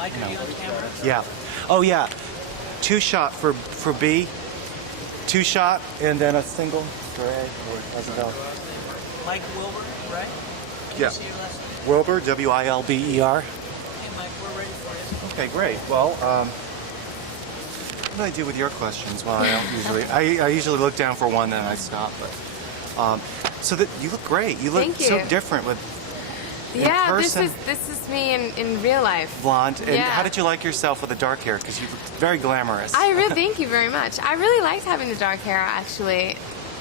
Mike, are you on camera? Yeah. Oh yeah. Two shot for B. Two shot and then a single for A. How's it go? Mike Wilbur, right? Can Yeah. you see your last name? Wilber, W-I-L-B-E-R. Hey, Mike, we're ready for you. Okay, great. Well, what do I do with your questions? Well, I don't usually. I usually look down for one, then I stop. But so that you look great. You look Thank so you. different with Yeah, person. this is me in real life. Blonde. And Yeah. how did you like yourself with the dark hair? Because you look very glamorous. Thank you very much. I really liked having the dark hair, actually.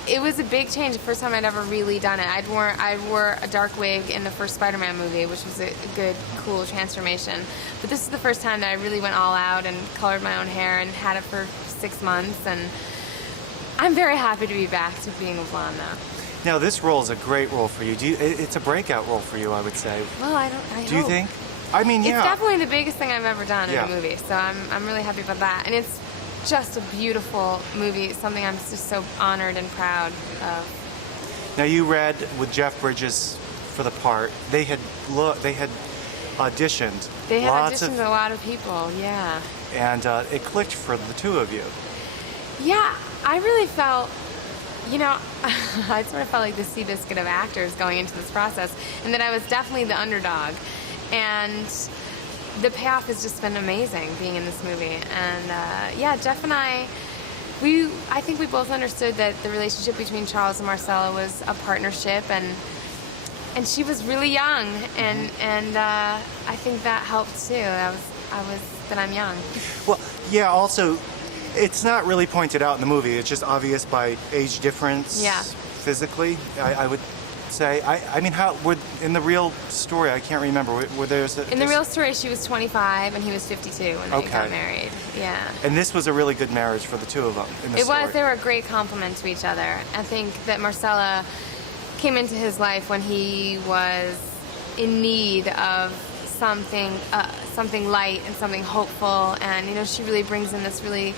It was a big change. The first time I'd ever really done it. I wore a dark wig in the first Spider-Man movie, which was a good, cool transformation. But this is the first time that I really went all out and colored my own hair and had it for 6 months. And I'm very happy to be back to being a blonde now. Now, this role is a great role for you. It's a breakout role for you, I would say. Well, I Do you hope. think? I mean, yeah. It's definitely the biggest thing I've ever done Yeah. in a movie, so I'm really happy about that. And it's just a beautiful movie, something I'm just so honored and proud of. Now, you read with Jeff Bridges for the part. They had auditioned. They had lots auditioned a lot of people, yeah. and it clicked for the two of you. Yeah, I really felt, I sort of felt like the Seabiscuit of actors going into this process, and that I was definitely the underdog. And the payoff has just been amazing being in this movie. And yeah, Jeff and I think we both understood that the relationship between Charles and Marcella was a partnership, and she was really young, and I think that helped too. That I'm young. Well, yeah. Also, it's not really pointed out in the movie. It's just obvious by age difference. Yeah. Physically, I would say. I mean, in the real story? I can't remember. Were there? In the real story, she was 25 and he was 52 when they got married. Yeah. And this was a really good marriage for the two of them. In the story. It was. They were a great complement to each other. I think that Marcella came into his life when he was in need of something light and something hopeful, and she really brings in this really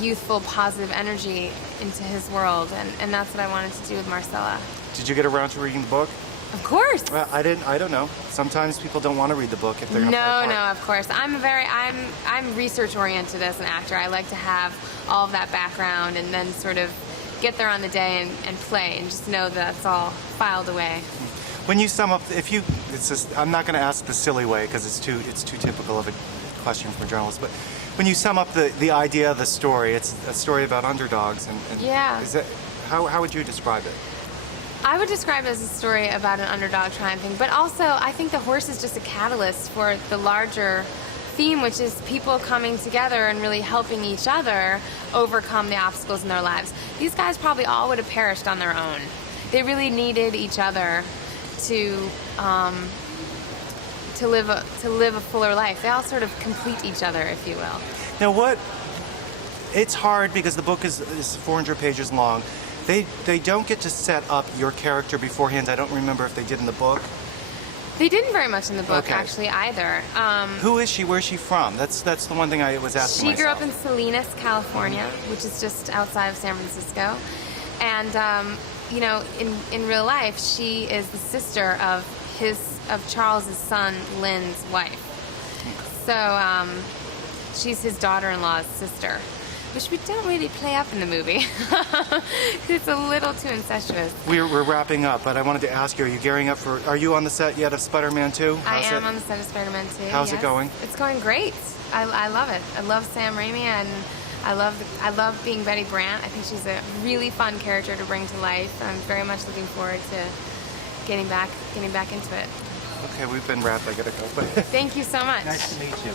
youthful, positive energy into his world, and that's what I wanted to do with Marcella. Did you get around to reading the book? Of course. Well, I didn't. I don't know. Sometimes people don't want to read the book if they're going to play a part. No, of course. I'm research oriented as an actor. I like to have all of that background and then sort of get there on the day and play and just know that that's all filed away. When you sum up, I'm not going to ask the silly way because it's too typical of a question from a journalist. But when you sum up the idea of the story, it's a story about underdogs, and yeah. How would you describe it? I would describe it as a story about an underdog triumphing, but also I think the horse is just a catalyst for the larger theme, which is people coming together and really helping each other overcome the obstacles in their lives. These guys probably all would have perished on their own. They really needed each other to live a fuller life. They all sort of complete each other, if you will. Now, it's hard because the book is 400 pages long. They don't get to set up your character beforehand. I don't remember if they did in the book. They didn't very much in the book, Okay. actually, either. Who is she? Where's she from? That's the one thing I was asking She grew myself. up in Salinas, California, which is just outside of San Francisco. And, in real life, she is the sister of Charles's son, Lynn's wife. So she's his daughter-in-law's sister, which we don't really play up in the movie. It's a little too incestuous. We're wrapping up, but I wanted to ask you: Are you on the set yet of Spider-Man 2? I am on the set of Spider-Man 2. How's it going? It's going great. I love it. I love Sam Raimi, and I love being Betty Brant. I think she's a really fun character to bring to life. I'm very much looking forward to getting back into it. Okay, we've been wrapped. I gotta go. Thank you so much. Nice to meet you.